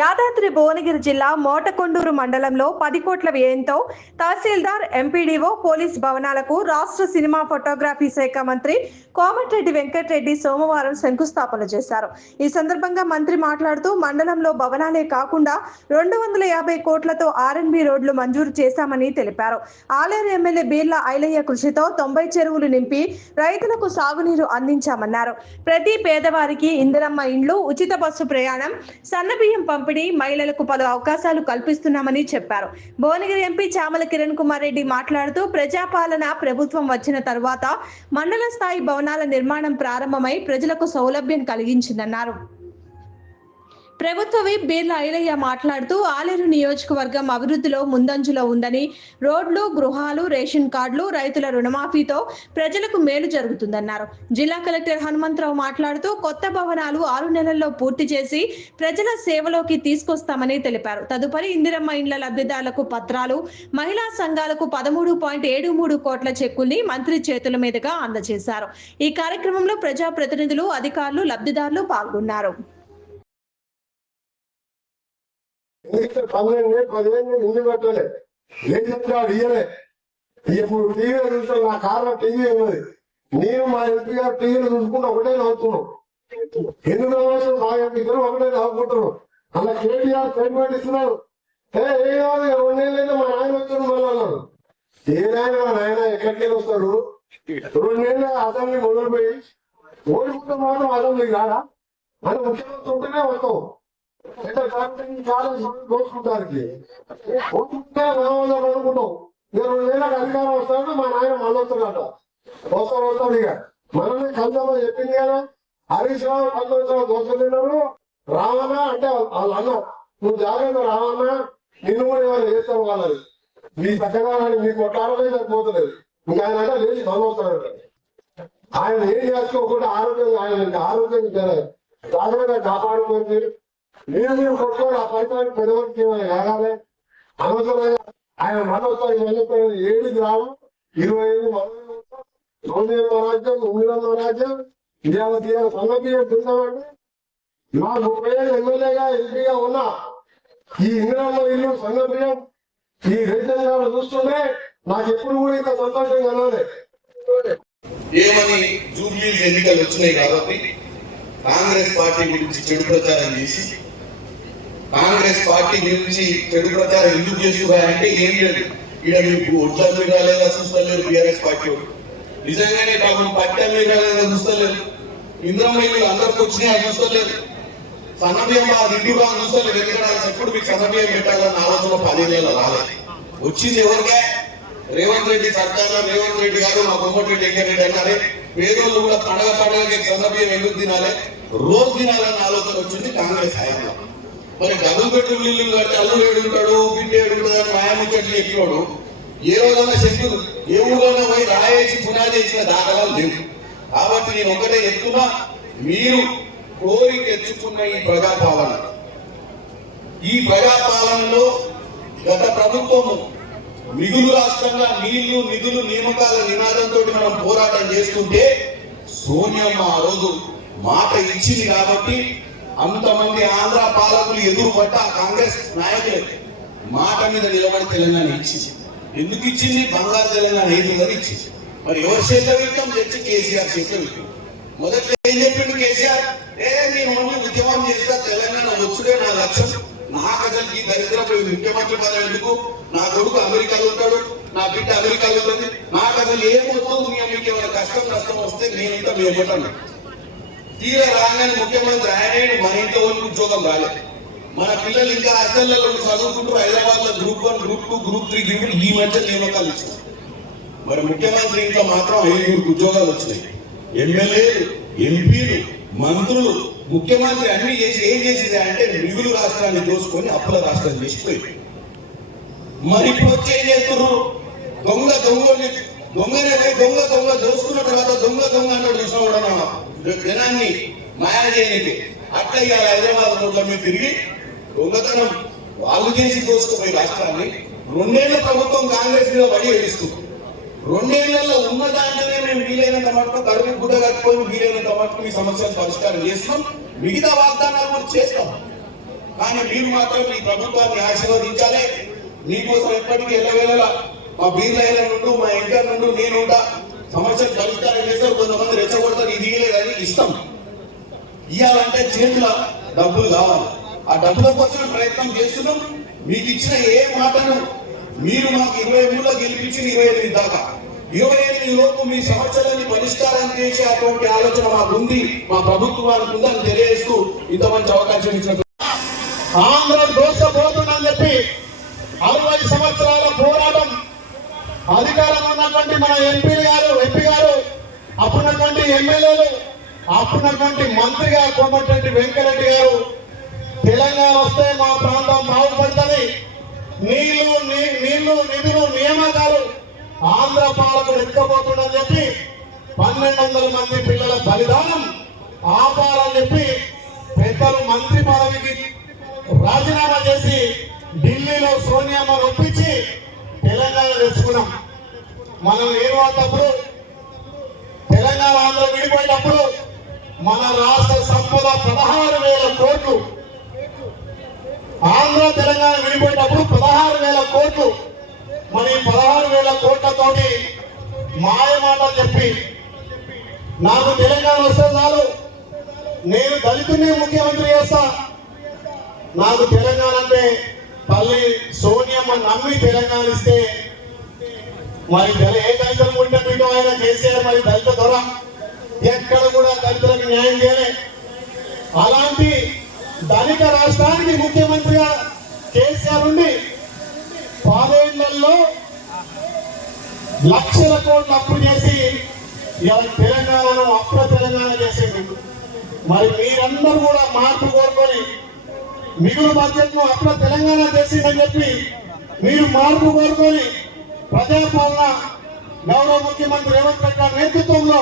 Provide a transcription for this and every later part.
Yadadri Bhuvanagiri జిల్లా మోటకొండూరు మండలంలో పది కోట్ల వ్యయంతో తహసీల్దార్ ఎంపీడీఓ పోలీస్ భవనాలకు రాష్ట్ర సినిమా ఫోటోగ్రఫీ శాఖ మంత్రి కోమటిరెడ్డి వెంకటరెడ్డి సోమవారం శంకుస్థాపన చేశారు. ఈ సందర్భంగా మంత్రి మాట్లాడుతూ మండలంలో భవనాలే కాకుండా రెండు వందల యాభై కోట్లతో ఆర్ఎన్బి రోడ్లు మంజూరు చేశామని తెలిపారు. ఆలేరు ఎమ్మెల్యే బీర్ల ఐలయ్య కృషితో తొంభై చెరువులు నింపి రైతులకు సాగునీరు అందించామన్నారు. ప్రతి పేదవారికి ఇందిరమ్మ ఇండ్లు ఉచిత బస్సు ప్రయాణం సన్నబియ్యం పంపిణీ మహిళలకు పలు అవకాశాలు కల్పిస్తున్నామని చెప్పారు. భువనగిరి ఎంపీ చామల కిరణ్ కుమార్ రెడ్డి మాట్లాడుతూ ప్రజాపాలన ప్రభుత్వం వచ్చిన తర్వాత మండల స్థాయి భవనాల నిర్మాణం ప్రారంభమై ప్రజలకు సౌలభ్యం కలిగించిందన్నారు. ప్రభుత్వ విప్ బీర్ల ఐలయ్య మాట్లాడుతూ ఆలేరు నియోజకవర్గం అభివృద్ధిలో ముందంజలో ఉందని రోడ్లు గృహాలు రేషన్ కార్డులు రైతుల రుణమాఫీతో ప్రజలకు మేలు జరుగుతుందన్నారు. జిల్లా కలెక్టర్ హనుమంతరావు మాట్లాడుతూ కొత్త భవనాలు ఆరు నెలల్లో పూర్తి చేసి ప్రజల సేవలోకి తీసుకొస్తామని తెలిపారు. తదుపరి ఇందిరమ్మ ఇండ్ల లబ్ధిదారులకు పత్రాలు మహిళా సంఘాలకు పదమూడు పాయింట్ ఏడు మూడు కోట్ల చెక్కుల్ని మంత్రి చేతుల మీదుగా అందజేశారు. ఈ కార్యక్రమంలో ప్రజాప్రతినిధులు అధికారులు లబ్ధిదారులు పాల్గొన్నారు. ఎందుకంటే పన్నెండు పదిహేను ఇల్లు పెట్టలే ఏం చెప్తాడు ఇయ్యలే. ఇప్పుడు టీవీ చూస్తాను నా కారణం టీవీ ఉన్నది. నేను మా ఎంపీ గారు టీవీలు చూసుకుంటూ ఒకటే నవ్వుతున్నాం. ఎందుకు నవ్వచ్చు మా ఎంపీ ఇద్దరు ఒకటే నవ్వుకుంటున్నాం అలా కేటీఆర్ స్టేట్మెంట్ ఇస్తున్నారు. ఏ కాదు ఇక మా నాయన వచ్చాడు మళ్ళీ అన్నారు ఏ నాయన మా నాయన ఎక్కడికి వస్తాడు? రెండేళ్ళ అసెంబ్లీ మొదలుపోయి ఓడిపోతే మాత్రం అసెంబ్లీకి రాడా? అని ముఖ్యమంత్రి ఉంటేనే వస్తాం. అంటే దాంట్లో చాలా రావాలని అనుకుంటాం ఇక రెండు అధికారం వస్తాడు మా నాయన మళ్ళీ వస్తున్నాడు వస్తాడు వస్తాడు ఇక మనల్ని కందమ్మ చెప్పింది కదా హరీష్ రావు పంతొమ్మిది దోసలేనారు రావన్నా అంటే వాళ్ళు అన్న నువ్వు జాగ్రత్త రావన్నా నిన్ను కూడా ఎవరు చేస్తావు వాళ్ళని మీ చక్కగాని మీ కొట్టారనే సరిపోతలేదు ఇంకా ఆయన అంటే లేచి చదువుతాడు ఆయన ఏం చేసుకోకుండా ఆరోగ్యంగా ఆయన ఆరోగ్యంగా జాగ్రత్తగా కాపాడుకోండి నేను మీరు కొట్టుకోండి ఆ పైసలు పెద్దవారికి ఏమైనా కాగాలి అనవసరంగా ఆయన మనతో వెళ్ళిపోయిన ఏడు గ్రామం ఇరవై ఐదు మన రాజ్యం ఉండిరమ్మ రాజ్యం. ఇదేవతి సంగతిగా చూసామండి మా ముప్పై ఏళ్ళు ఎమ్మెల్యేగా ఎంపీగా ఉన్నా ఈ ఇందిరమ్మ ఇల్లు సంగతియం ఈ రేషన్ కార్డు చూస్తుంటే నాకు ఎప్పుడు కూడా ఇంత సంతోషం అన్నది ఏమని జూబ్లీ ఎన్నికలు వచ్చినాయి కాబట్టి కాంగ్రెస్ పార్టీ గురించి చెడు ప్రచారం చేసి కాంగ్రెస్ పార్టీ గురించి చెడు ప్రచారం ఎందుకు చేస్తున్నారంటే ఏం లేదు. ఇక్కడ మీకు ఒడ్ల మీద లేదా చూస్తలేరు బీఆర్ఎస్ పార్టీ నిజంగానే పాపం పట్టె మీద లేదా? చూస్తలేరు. ఇంద్రమయ్యలు అందరికి వచ్చినాయి? చూస్తలేరు. సన్నబియ్యం మా దిండుగా చూస్తలేరు. ఎందుకంటే ఎప్పుడు మీకు సన్నబియ్యం పెట్టాలన్న ఆలోచన పదిహేను రాలేదు. వచ్చింది ఎవరికే? రేవంత్ రెడ్డి సర్కార్లో రేవంత్ రెడ్డి గారు మా కొమ్మటిరెడ్డి వెంకరెడ్డి అన్నారే. పేదోళ్ళు కూడా పండగ పండగకి సన్నబియ్యం ఎందుకు తినాలి? రోజు తినాలన్న ఆలోచన వచ్చింది కాంగ్రెస్ హయాంలో. మరి డబుల్ బెడ్రూమ్ ఇల్లు కడితే అల్లుడు ఏడుంటాడు బిడ్డ ఏడు చెట్లు అని ఏ రోజైనా శక్తి ఏ ఊళ్ళోనే పోయి రాయేసి పునాది వేసిన దాఖలాలు లేవు. కాబట్టి నేను ఒకటే చెప్తున్నా మీరు కోరి తెచ్చుకున్న ఈ ప్రజాపాలన. ఈ ప్రజాపాలనలో గత ప్రభుత్వము మిగులు రాష్ట్రంగా నీళ్ళు నిధులు నియామకాల నినాదంతో మనం పోరాటం చేస్తుంటే సోనియమ్మ ఆ రోజు మాట ఇచ్చింది కాబట్టి అంతమంది ఆంధ్ర పాలకులు ఎదురు పడ్డ కాంగ్రెస్ నాయకులకి మాట మీద నిలబడి తెలంగాణ ఇచ్చింది. ఎందుకు ఇచ్చింది? బంగారు తెలంగాణ ఐదు వరకు ఇచ్చింది. మరి ఎవరు చేతిలో పెట్టాం తెచ్చి కేసీఆర్ చేతిలో పెట్టాం మొదట్లో ఏం చెప్పిండు కేసీఆర్? ఏ నేను ఓన్లీ ఉద్యమం చేస్తా తెలంగాణ వచ్చుడే నా లక్ష్యం. నాకు అసలు ఈ దరిద్రపు ముఖ్యమంత్రి పదవి ఎందుకు? నా కొడుకు అమెరికాలో ఉంటాడు నా బిడ్డ అమెరికాలో ఉంటుంది నాకు అసలు ఏమొద్దు మీ- మీకు ఏమైనా కష్టం నష్టం వస్తే నేను ఇంకా మీ ఇవ్వటాను తీరా రాగానే ముఖ్యమంత్రి ఆయన మన ఇంట్లో వాళ్ళకి ఉద్యోగం రాలేదు మన పిల్లలు ఇంకా హాస్టల్లో చదువుకుంటూ హైదరాబాద్లో group one group two group three group ఈ మధ్య నియామకాలు ఇచ్చారు. మరి ముఖ్యమంత్రి ఇంట్లో మాత్రం ఐదుగురికి ఉద్యోగాలు వచ్చినాయి? ఎమ్మెల్యేలు ఎంపీలు మంత్రులు ముఖ్యమంత్రి అన్ని చేసి ఏం చేసింది అంటే మిగులు రాష్ట్రాన్ని దోసుకొని అప్పుల రాష్ట్రాన్ని చేసిపోయింది. మరి ఇప్పుడు వచ్చి ఏం చేస్తున్నారు దొంగ దొంగని దొంగనే పోయి దొంగ దొంగ దోసుకున్న తర్వాత దొంగ దొంగ అన్నాడు కూడా జనాన్ని మాయా చేయనికి అట్లా ఇవాళ హైదరాబాద్ రోడ్ల మీద తిరిగి దొంగతనం వాళ్ళు చేసి దోసుకుపోయి రాష్ట్రాన్ని రెండేళ్ళ ప్రభుత్వం కాంగ్రెస్ మీద వడి ఏడుస్తుంది రెండేళ్ళలో ఉన్న దాంట్లోనే మేము వీలైనంత మటుకు కడుపు గుడ్డ కట్టుకొని వీలైనంత మటుకు మీ సమస్యలు పరిష్కారం చేస్తున్నాం. మిగతా వాగ్దానాలు కూడా చేస్తాం. కానీ మీరు మాత్రం ఈ ప్రభుత్వాన్ని ఆశీర్వదించాలి. మీకోసం ఎప్పటికీ ఎల్లవేళలా మా బీర్లైల నుండు మా ఇంటర్ నుండి నేను ఉంటా. సమస్యలు పరిష్కారం చేస్తారు? కొంతమంది రెచ్చగొడతారు ఇది లేదని ఇస్తాం ఇవ్వాలంటే చేతుల డబ్బులు కావాలి. ఆ డబ్బుల కోసం ప్రయత్నం చేస్తున్నాం. మీకు ఇచ్చిన ఏ మాటను మీరు మాకు ఇరవై మూడులో గెలిపించిన ఇరవై ఎనిమిది దాకా. ఇరవై ఎనిమిది లోపు మీ సమస్యలని పరిష్కారం చేసే అటువంటి ఆలోచన మాకు ఉంది. మా ప్రభుత్వానికి ఉందని తెలియజేస్తూ ఇంత మంచి అవకాశం ఇచ్చిన ఆంధ్ర దోషపోతుందని చెప్పి అరవై సంవత్సరాల పోరాటం అధికారం ఉన్నటువంటి మన ఎంపీలు గారు ఎంపీ గారు అప్పుడున్నటువంటి ఎమ్మెల్యేలు అప్పుడున్నటువంటి మంత్రిగా కొన్నటువంటి వెంకరెడ్డి గారు తెలంగాణ వస్తే మా ప్రాంతం బాగుపడుతుంది. నీళ్ళు నీ- నీళ్ళు నిధులు నియామకాలు ఆంధ్ర పాలకుడు ఎక్కబోతుండని చెప్పి పన్నెండు వందల మంది పిల్లల బలిదానం ఆపాలని చెప్పి పెద్దలు మంత్రి పదవికి రాజీనామా చేసి ఢిల్లీలో సోనియామ్మను ఒప్పించి తెలంగాణ తెచ్చుకున్నాం. మనం ఏమవుతప్పుడు తెలంగాణ ఆంధ్ర విడిపోయినప్పుడు మన రాష్ట్ర సంపద పదహారు వేల కోట్లు. ఆంధ్ర తెలంగాణ విడిపోయినప్పుడు పదహారు వేల కోట్లు. మరి పదహారు వేల కోట్లతోటి మాయ మాటలు చెప్పి నాకు తెలంగాణ వస్తే చాలు. నేను దళితునే ముఖ్యమంత్రి చేస్తా. నాకు తెలంగాణ అంటే తల్లి సోనియమ్మ నమ్మి తెలంగాణ ఇస్తే మరి దళ ఏ దళితులు ఉంటే ఆయన కేసీఆర్ మరి దళిత దొర ఎక్కడ కూడా దళితులకు న్యాయం చేయలే. అలాంటి దళిత రాష్ట్రానికి ముఖ్యమంత్రిగా కేసీఆర్ ఉండి పాదేళ్ళలో లక్షల కోట్లు అప్పు చేసి ఇవాళ తెలంగాణను అప్ర తెలంగాణ చేసేది మరి మీరందరూ కూడా మార్పు కోరుకొని మిగులు బడ్జెట్ను అప్ర తెలంగాణ చేసిందని చెప్పి మీరు మార్పు కోరుకొని ప్రజాపాలన గౌరవ ముఖ్యమంత్రి రేవంత్ రెడ్డి గారి నేతృత్వంలో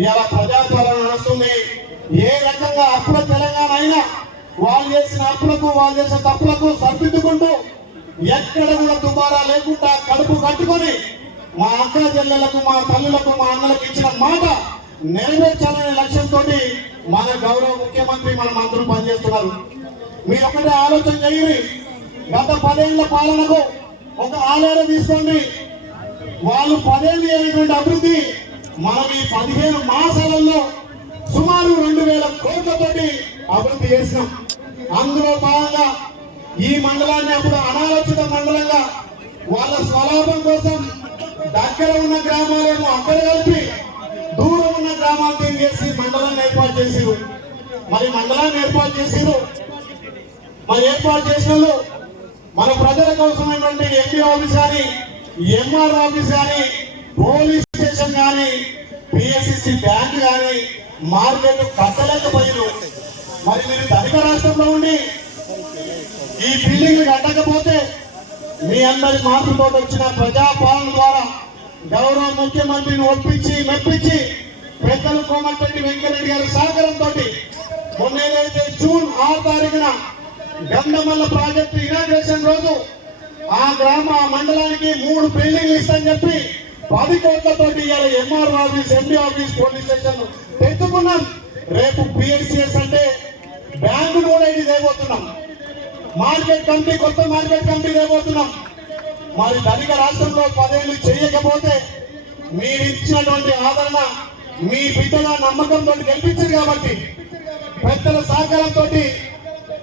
ఇవాళ ప్రజాపాలన నడుస్తుంది. ఏ రకంగా అప్పుల తెలంగాణ అయినా వాళ్ళు చేసిన అప్పులకు వాళ్ళు చేసిన తప్పులకు సరిదిద్దుకుంటూ ఎక్కడ కూడా దుబారా లేకుండా కడుపు కట్టుకొని మా అక్క చెల్లెలకు మా తల్లులకు మా అన్నలకు ఇచ్చిన మాట నెరవేర్చాలనే లక్ష్యంతో మన గౌరవ ముఖ్యమంత్రి మన మంత్రులు పనిచేస్తున్నారు. మీరు ఒకటే ఆలోచన చేయండి. గత పదేళ్ళ పాలనకు ఒక ఆలోచన తీసుకోండి. వాళ్ళు పదేళ్ళు అయినటువంటి అభివృద్ధి మనం ఈ పదిహేను మాసాలలో సుమారు రెండు వేల కోట్లతోటి అభివృద్ధి చేసినాం. అందులో భాగంగా ఈ మండలాన్ని అప్పుడు అనాలోచిత మండలంగా వాళ్ళ స్వలాభం కోసం దగ్గర ఉన్న గ్రామాలేమో అక్కడ కలిపి దూరం ఉన్న గ్రామాలు దీన్ని చేసి మండలాన్ని ఏర్పాటు చేసిరు మరి మండలాన్ని ఏర్పాటు చేసిరు మరి ఏర్పాటు చేసిన మన ప్రజల కోసమైనటువంటి ఎంపీ ఆఫీస్ కానీ ఎంఆర్ ఆఫీస్ కానీ పోలీస్ స్టేషన్ కానీ పిఎస్సిసి బ్యాంక్ కానీ మార్కెట్ కట్టలేకపోయారు మరి మీరు ధనిక రాష్ట్రంలో ఉండి ఈ బిల్డింగ్ కట్టకపోతే మీ అందరి మార్పుతో వచ్చిన ప్రజాపాలన ద్వారా గౌరవ ముఖ్యమంత్రిని ఒప్పించి మెప్పించి పెద్దలు కోమటిరెడ్డి వెంకరెడ్డి గారి సహకారంతో మొన్న ఏదైతే జూన్ ఆరు తారీఖున గంధమల్ల ప్రాజెక్టు ఇనాగ్రేషన్ రోజు ఆ గ్రామ ఆ మండలానికి మూడు బిల్డింగ్లు ఇస్తాని చెప్పి పది కోట్లతో ఇవాళ MR office MP office police station పెట్టుకున్నాం రేపు పిఎస్సిఎస్ అంటే బ్యాంకు కూడా ఇది చేయబోతున్నాం. మార్కెట్ కమిటీ కొత్త మార్కెట్ కమిటీ చేయబోతున్నాం. మరి ధనిక రాష్ట్రంలో పదేళ్ళు చేయకపోతే మీరు ఇచ్చినటువంటి ఆదరణ మీ బిడ్డల నమ్మకంతో గెలిపించారు కాబట్టి పెద్దల సహకారంతో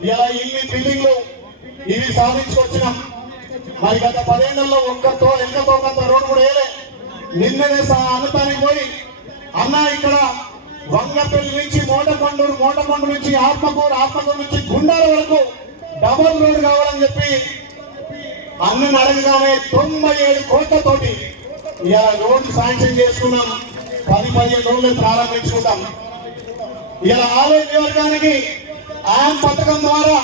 ఇలా ఇన్ని బిల్డింగ్లు ఇవి సాధించుకొచ్చినాం మరి గత పదేళ్ళలో ఒక్కతో ఎంతతో కొంత రోడ్డు కూడా వేయలే. నిన్ననే సా- అన్నతానికి పోయి అన్న ఇక్కడ వంగపల్లి నుంచి మోటకొండూరు మోటకొండ నుంచి ఆత్మకూరు ఆత్మకూరు నుంచి గుండాల వరకు డబుల్ రోడ్ కావాలని చెప్పి అన్నని అడగగానే తొంభై ఏడు కోట్లతోటి ఇలా రోడ్డు శాంక్షన్ చేసుకున్నాం. పది పదిహేను రోజులు ప్రారంభించుకుంటాం. ఇలా ఆలయ నియోజకానికి ఆయం పథకం ద్వారా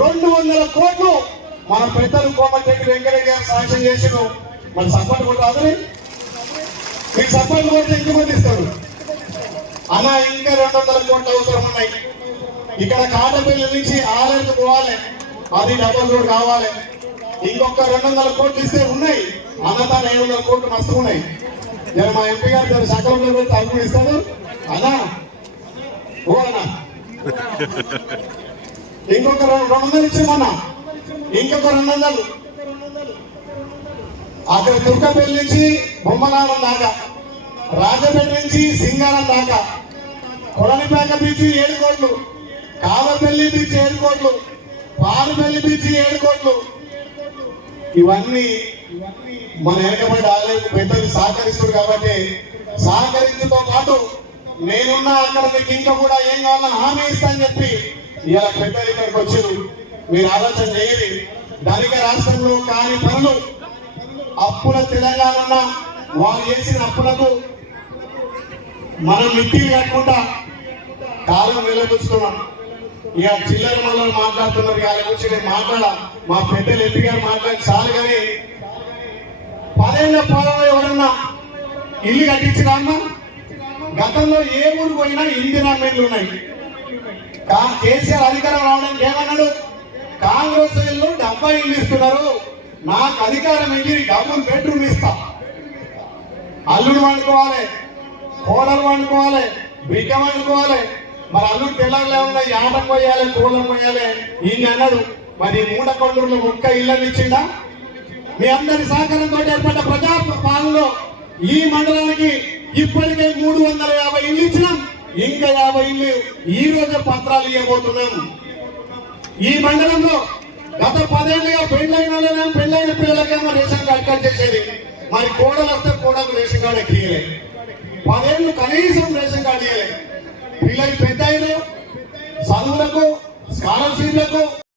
రెండు వందల కోట్లు మన పెద్దలు కోమటిరెడ్డి వెంకటరెడ్డి గారు శాంక్షన్ చేసిన మన సపోర్ట్ కూడా రాదని మీకు సపోర్ట్ కూడా ఎంతమంది ఇస్తారు. అన్న ఇంకా రెండు వందల కోట్లు అవసరం ఉన్నాయి. ఇక్కడ కాటపల్లి నుంచి ఆలయకు పోవాలి. అది డబల్ రోడ్ కావాలి. ఇంకొక రెండు వందల కోట్లు ఇస్తే ఉన్నాయి. అన్నదాన ఏడు వందల కోట్లు మస్తు ఉన్నాయి. నేను మా ఎంపీ గారు సకలంలో తగ్గు ఇస్తాను. కూడా అన్నా ఓ అన్న. ఇంకొక రెండు రెండు వందలు ఇచ్చామన్నా? ఇంకొక రెండు వందలు. అక్కడ తుర్కపల్లి నుంచి బొమ్మలారం దాకా రాజపేట నుంచి సింగారం దాకా కొడలిపేట బీచ్ ఏడు కోట్లు కావపల్లి బీచ్ ఏడు కోట్లు పాలపల్లి బీచ్ ఏడు కోట్లు. ఇవన్నీ మన వెనకబడి ఆలయం పెద్దలు సహకరిస్తుంది కాబట్టి సహకరించడంతో పాటు నేనున్నా అక్కడ మీకు ఇంకా కూడా ఏం కావాలని హామీ ఇస్తానని చెప్పి ఇలా పెద్దలు ఇక్కడికి వచ్చారు. మీరు ఆలోచన చేయాలి ధనిక రాష్ట్రంలో కాని పనులు అప్పుల తెలంగాణ వారు చేసిన అప్పులకు మనం మిత్తి కాకుండా కాలం నిలబుచ్చుతున్నాం ఇక చిల్లర మళ్ళీ మాట్లాడుతున్నారు. ఇక వాళ్ళ గురించి నేను మాట్లాడా మా పెద్దలు ఎంపీ గారు మాట్లాడి చాలు కానీ పదేళ్ళ పొలంలో ఎవరన్నా ఇల్లు కట్టించినా అమ్మా గతంలో ఏ ఊరు పోయినా ఇందిరా ఉన్నాయి. కా- కేసీఆర్ అధికారం రావడానికి ఏమన్నాడు కాంగ్రెస్ ఇల్లు డెబ్బై ఇల్లు ఇస్తున్నారు. నాకు అధికారం ఎగిరి డబ్బులు బెడ్రూమ్ ఇస్తా. అల్లుడు వండుకోవాలి కోడలు వండుకోవాలి బిడ్డ వండుకోవాలి. మరి అల్లుడు పిల్లలు ఏమన్నా యాటం పోయాలి కూలం పోయాలి ఈయన అన్నాడు. మరి మూడ కొండూరులో ఒక్క ఇళ్ళని ఇచ్చిందా మీ అందరి సహకారంతో ఏర్పడ్డ ప్రజా పాలనలో ఈ మండలానికి ఇప్పటికే మూడు వందల యాభై ఇల్లు ఇచ్చినాం. ఇంకా యాభై ఇల్లు ఈ రోజు పత్రాలు ఇవ్వబోతున్నాం. ఈ మండలంలో గత పదేళ్ళుగా పెళ్ళైన వాళ్ళేమో పెళ్ళైన పిల్లలకేమో రేషన్ కార్డు కట్ చేసేది. మరి కోడలు వస్తే కోడలు రేషన్ కార్డు ఎక్కియలే పదేళ్ళు కనీసం రేషన్ కార్డు ఇవ్వలే పిల్లలు పెద్ద అయిన చదువులకు స్కాలర్షిప్లకు